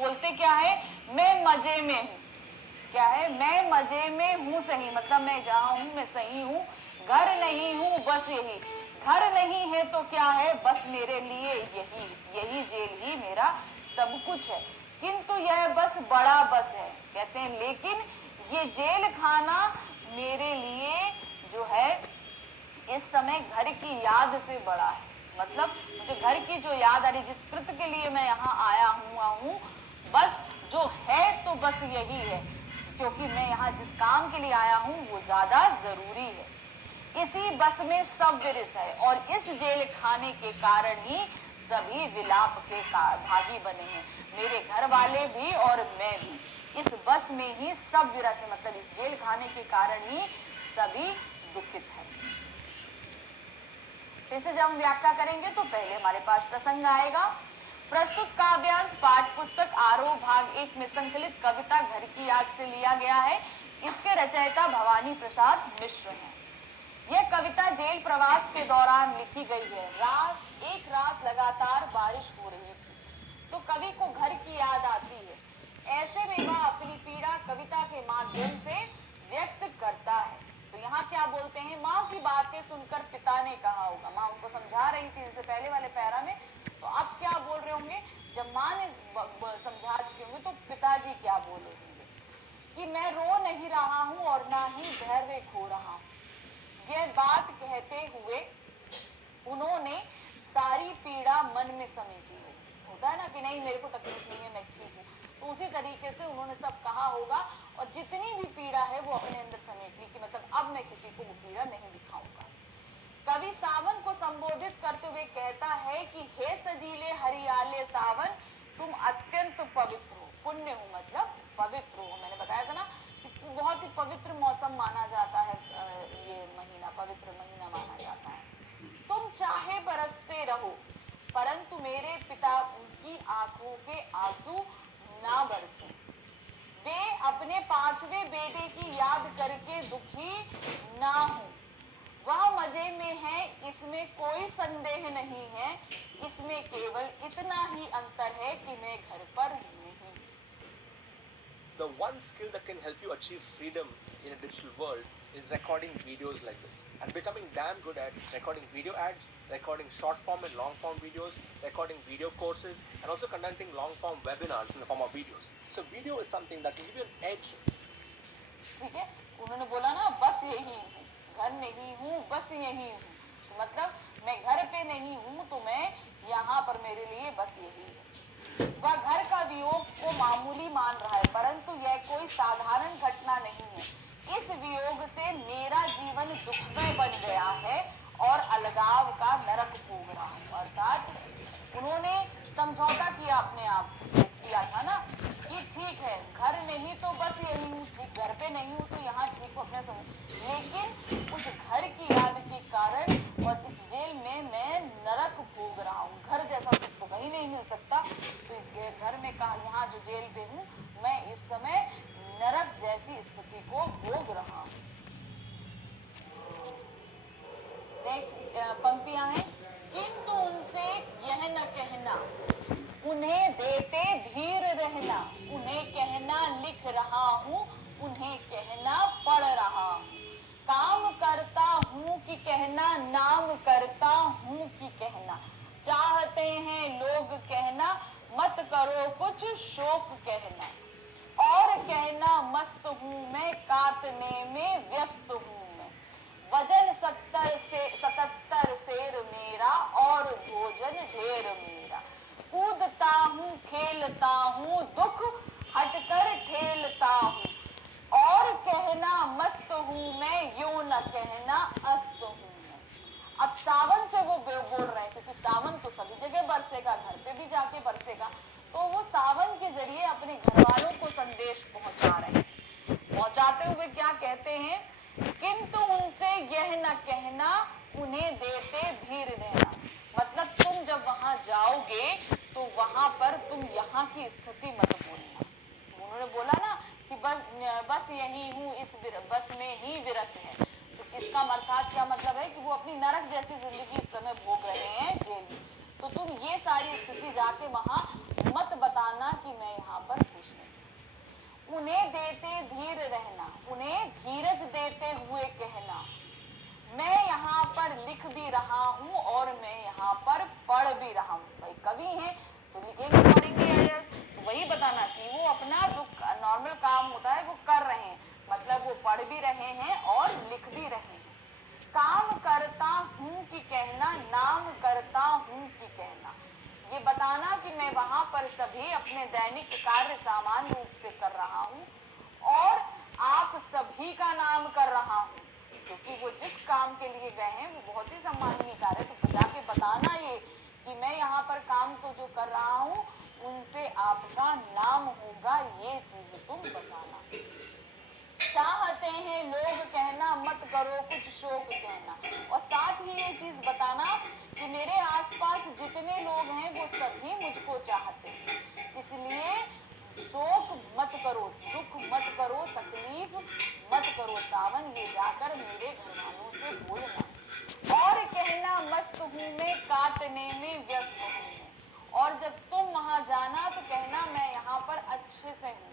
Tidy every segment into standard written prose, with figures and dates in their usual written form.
बोलते क्या है, मैं मजे में हूँ। क्या है, मैं मजे में हूँ सही, मतलब मैं जहाँ हूँ मैं सही हूँ, घर नहीं हूँ बस यही। घर नहीं है तो क्या है, बस मेरे लिए यही जेल ही मेरा सब कुछ है। किंतु यह बस बड़ा बस है, कहते हैं, लेकिन ये जेल खाना मेरे लिए जो है इस समय घर की याद से बड़ा है। मतलब मुझे घर की जो याद आ रही, जिस कृत्य के लिए मैं यहाँ आया हूँ, बस जो है तो बस यही है, क्योंकि मैं यहाँ जिस काम के लिए आया हूँ वो ज्यादा जरूरी है। इसी बस में सब विरस है, और इस जेल खाने के कारण ही सभी विलाप के भागी बने हैं। मेरे घर वाले भी और मैं भी इस बस में ही सब विरस है, मतलब इस जेल खाने के कारण ही सभी दुखित है। फिर से जब हम व्याख्या करेंगे तो पहले हमारे पास प्रसंग आएगा। प्रस्तुत काव्यांश पाठ पुस्तक आरोह भाग 1 में संकलित कविता घर की याद से लिया गया है। इसके रचयिता भवानी प्रसाद मिश्र हैं। यह कविता जेल प्रवास के दौरान लिखी गई है। एक रात लगातार बारिश हो रही थी, तो कवि को घर की याद आती है। ऐसे में वह अपनी पीड़ा कविता के माध्यम से व्यक्त करता है। तो यहाँ क्या बोलते हैं, माँ की बातें सुनकर पिता ने कहा होगा, माँ उनको समझा रही थी जैसे पहले वाले पैरा में, तो अब क्या बोल रहे होंगे, जब माँ ने समझा चुके होंगे तो पिताजी क्या बोले होंगे कि मैं रो नहीं रहा हूँ और ना ही धैर्य खो रहा हूँ। यह बात कहते हुए उन्होंने सारी पीड़ा मन में समेटी हो। होता है ना कि नहीं मेरे को तकलीफ नहीं है, मैं ठीक हूँ, तो उसी तरीके से उन्होंने सब कहा होगा और जितनी भी पीड़ा है वो अपने अंदर समेट ली कि मतलब अब मैं किसी को वो पीड़ा नहीं दिखाऊंगा। कवि सावन को संबोधित करते हुए कहता है कि हे सजीले हरियाले सावन, तुम अत्यंत पवित्र हो, पुण्य हो, मतलब पवित्र हो। मैंने बताया था ना बहुत ही पवित्र मौसम माना जाता है, ये महीना पवित्र महीना माना जाता है। तुम चाहे बरसते रहो, परंतु मेरे पिता की आंखों के आंसू ना बरसे। वे अपने 5वें बेटे की याद करके दुखी ना हो। वह मजे में है, इसमें कोई संदेह नहीं है। इसमें केवल इतना ही अंतर है कि मैं घर पर नहीं। The one skill that can help you achieve freedom in a digital world is recording videos like this and becoming damn good at recording video ads, recording short form and long form videos, recording video courses, and also conducting long form webinars in the form of videos. So video is something that will give you an edge. ठीक है, उन्होंने बोला ना बस यही हूँ, घर नहीं हूँ बस यही हूँ, तो मतलब मैं घर पे नहीं हूँ तो मैं यहाँ पर मेरे लिए बस यही है। वह घर का वियोग को मामूली मान रहा है, परंतु यह कोई साधारण घटना नहीं है। इस वियोग से मेरा जीवन दुखमय बन गया है और अलगाव का नरक भोग रहा हूँ। अर्थात उन्होंने समझौता किया अपने आप किया था ना कि ठीक है घर नहीं तो बस यही हूँ, ठीक घर पे नहीं हूँ तो यहाँ ठीक हूँ अपने संग, लेकिन उस घर की याद के कारण और इस जेल में मैं नरक भोग रहा हूँ। घर जैसा सुख तो कहीं नहीं मिल सकता, तो इस घर में कहा यहाँ जो जेल पे हूँ मैं इस समय नरक जैसी स्थिति को भोग रहा हूँ। नेक्स्ट पंक्तियां हैं, किंतु उनसे यह न कहना, उन्हें देते धीर रहना, उन्हें कहना लिख रहा हूँ, उन्हें कहना पढ़ रहा हूँ। काम करता हूँ कि कहना, नाम करता हूँ कि कहना, चाहते हैं लोग कहना, मत करो कुछ शोक कहना, और कहना मस्त हूँ मैं, काटने में व्यस्त हूँ मैं, वजन 77 सेर मेरा और भोजन ढेर मेरा, कूदता हूँ खेलता हूँ दुख हटकर ठेलता हूँ, और कहना मस्त हूँ मैं, यूं न कहना अस्त हूँ मैं। अब सावन से वो बोल रहे हैं क्योंकि सावन तो सभी जगह बरसेगा, घर पे भी जाके बरसेगा, तो वो सावन के जरिए अपने घर वालों को संदेश पहुंचा रहे हैं। पहुंचाते हुए क्या कहते हैं, किंतु उनसे यह न कहना, उन्हें देते धीर देना, मतलब तुम जब वहां जाओगे तो वहां पर तुम यहाँ की स्थिति मत बोलना। उन्होंने बोला ना कि बस यही हूँ, इस बस में ही विरस है, तो इसका अर्थात क्या मतलब है कि वो अपनी नरक जैसी जिंदगी इस समय भोग रहे हैं जेल में, तो तुम ये सारी स्थिति जाके वहां मत बताना कि मैं यहाँ सभी अपने दैनिक कार्य सामान्य रूप से कर रहा हूँ और आप सभी का नाम कर रहा हूँ, क्योंकि वो जिस काम के लिए गए हैं वो बहुत ही सम्माननीय कार्य है। तो जाके बताना ये कि मैं यहाँ पर काम तो जो कर रहा हूँ उनसे आपका नाम होगा, ये चीज तुम बताना। चाहते हैं लोग कहना मत करो कुछ शोक कहना, और साथ ही ये चीज बताना कि मेरे आसपास जितने लोग हैं वो सभी मुझको चाहते हैं, इसलिए शोक मत करो, दुख मत करो, तकलीफ मत करो सावन, ये जाकर मेरे घर वालों से बोलना। और कहना मस्त हूँ मैं, काटने में व्यस्त हूँ मैं, और जब तुम वहां जाना तो कहना मैं यहाँ पर अच्छे से हूँ,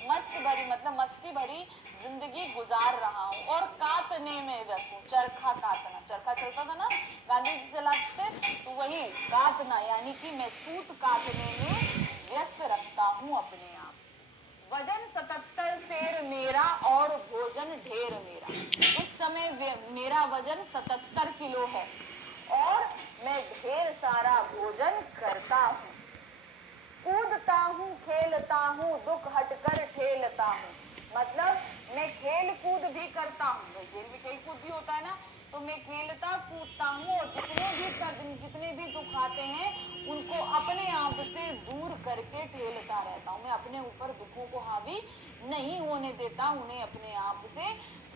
मस्त भरी मतलब मस्ती भरी जिंदगी गुजार रहा हूँ, और काटने में व्यस्त हूँ। चरखा काटना, चरखा चलता था ना गांधी जी चलाते, तो वही काटना, यानी कि मैं सूत काटने में व्यस्त रखता हूँ अपने आप। वजन 77 सेर मेरा और भोजन ढेर मेरा। इस समय मेरा वजन 77 किलो है और मैं ढेर सारा भोजन करता हूँ। कूदता हूँ खेलता हूँ, दुख हटकर ठेलता हूँ, मतलब मैं खेल कूद भी करता हूँ, जेल में खेल कूद भी होता है ना, तो मैं खेलता कूदता हूँ और जितने भी दुख आते हैं उनको अपने आप से दूर करके ठेलता रहता हूँ। मैं अपने ऊपर दुखों को हावी नहीं होने देता, उन्हें अपने आप से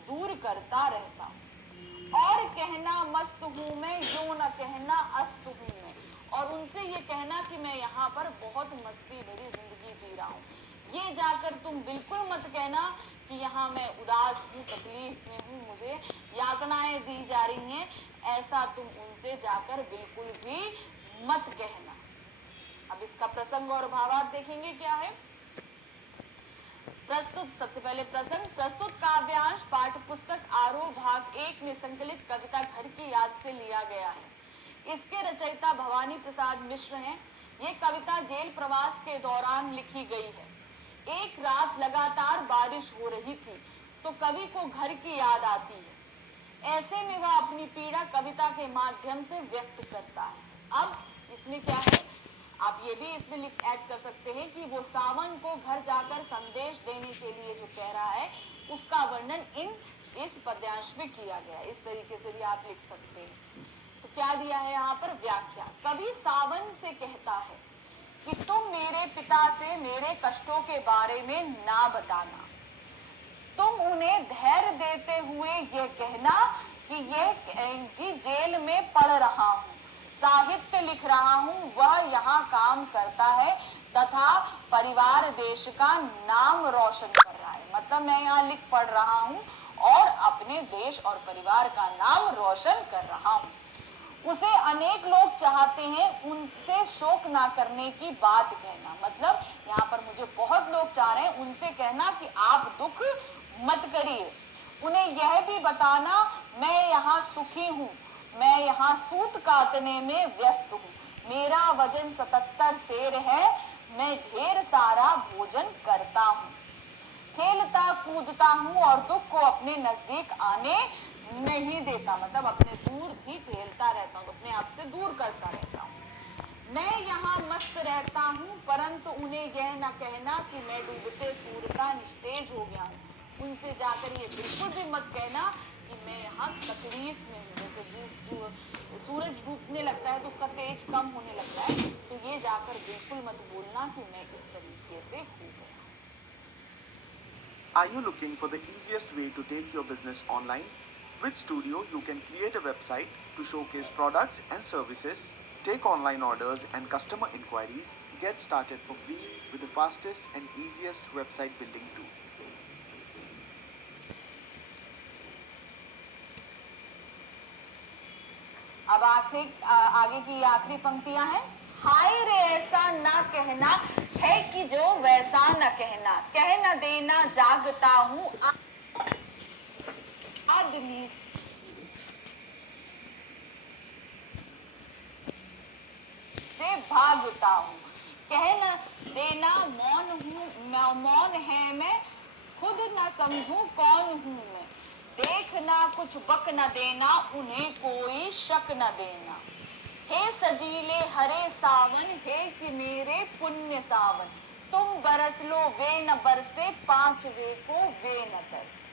दूर करता रहता हूँ। और कहना मस्त हूँ मैं, यूं न कहना अस्त हूँ मैं, और उनसे ये कहना कि मैं यहाँ पर बहुत मस्ती भरी जिंदगी जी रहा हूँ। ये जाकर तुम बिल्कुल मत कहना कि यहाँ मैं उदास हूँ, तकलीफ में हूँ, मुझे यातनाएं दी जा रही हैं, ऐसा तुम उनसे जाकर बिल्कुल भी मत कहना। अब इसका प्रसंग और भावार्थ देखेंगे क्या है। प्रस्तुत, सबसे पहले प्रसंग, प्रस्तुत काव्यांश पाठ्य पुस्तक आरोह भाग 1 में संकलित कविता घर की याद से लिया गया है। इसके रचयिता भवानी प्रसाद मिश्र हैं। ये कविता जेल प्रवास के दौरान लिखी गई है। एक रात लगातार बारिश हो रही थी तो कवि को घर की याद आती है। ऐसे में वह अपनी पीड़ा कविता के माध्यम से व्यक्त करता है। अब इसमें क्या है, आप ये भी इसमें ऐड कर सकते हैं कि वो सावन को घर जाकर संदेश देने के लिए जो कह रहा है उसका वर्णन इस पद्यांश में किया गया है। इस तरीके से भी आप लिख सकते हैं। तो क्या दिया है यहाँ पर व्याख्या। कवि सावन से कहता है कि तुम मेरे पिता से मेरे कष्टों के बारे में ना बताना, तुम उन्हें धैर्य देते हुए ये कहना कि ये जी जेल में पढ़ रहा हूँ, साहित्य लिख रहा हूँ, वह यहाँ काम करता है तथा परिवार देश का नाम रोशन कर रहा है। मतलब मैं यहाँ लिख पढ़ रहा हूँ और अपने देश और परिवार का नाम रोशन कर रहा हूँ। उसे अनेक लोग चाहते हैं, उनसे शोक ना करने की बात कहना, मतलब यहाँ पर मुझे बहुत लोग चाह रहे हैं, उनसे कहना कि आप दुख मत करिए। उन्हें यह भी बताना मैं यहाँ सुखी हूँ, मैं यहाँ सूत काटने में व्यस्त हूँ, मेरा वजन 77 सेर है, मैं ढेर सारा भोजन करता हूँ, खेलता कूदता हूँ और दुख को अपने नजदीक आने नहीं देता, मतलब अपने दूर ही खेलता रहता हूँ, अपने आप से दूर करता रहता हूँ। मैं यहाँ मस्त रहता हूँ, परंतु उन्हें यह न कहना कि मैं डूबते सूर्य का निस्तेज हो गया हूँ। उनसे जाकर ये बिल्कुल भी मत कहना कि मैं यहाँ तकलीफ में हूँ। जैसे सूरज डूबने लगता है तो उसका तेज कम होने लगता है, तो ये जाकर बिल्कुल मत बोलना कि मैं इस तरीके से हो गया। Are you looking for the easiest way to take your business online? With Studio, you can create a website to showcase products and services, take online orders and customer inquiries, get started for free with the fastest and easiest website building tool. अब आगे की आखिरी पंक्तियां हैं। हाय रे ऐसा ना कहना है कि जो वैसा न कहना, कह न देना जागता हूँ आदमी से भागता हूँ, कह न देना मौन हूँ, मौन है मैं, खुद न समझूं कौन हूँ मैं, देखना कुछ बक न देना, उन्हें कोई शक न देना। हे सजीले हरे सावन, हे कि मेरे पुण्य सावन, तुम बरस लो वे न बरसे, पांच वे को वे न तरसे।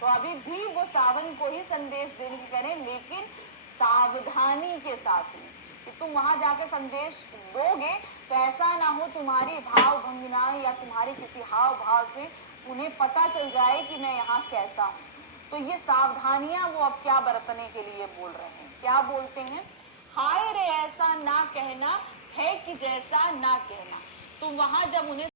तो अभी भी वो सावन को ही संदेश देने की करें, लेकिन सावधानी के साथ में कि तुम वहां जाकर संदेश दोगे तो ऐसा ना हो तुम्हारी भाव भंगना या तुम्हारे किसी हाव भाव से उन्हें पता चल जाए कि मैं यहाँ कैसा हूँ। तो ये सावधानियां वो अब क्या बरतने के लिए बोल रहे हैं, क्या बोलते हैं, हाय रे ऐसा ना कहना है कि जैसा ना कहना। तुम वहां जब उन्हें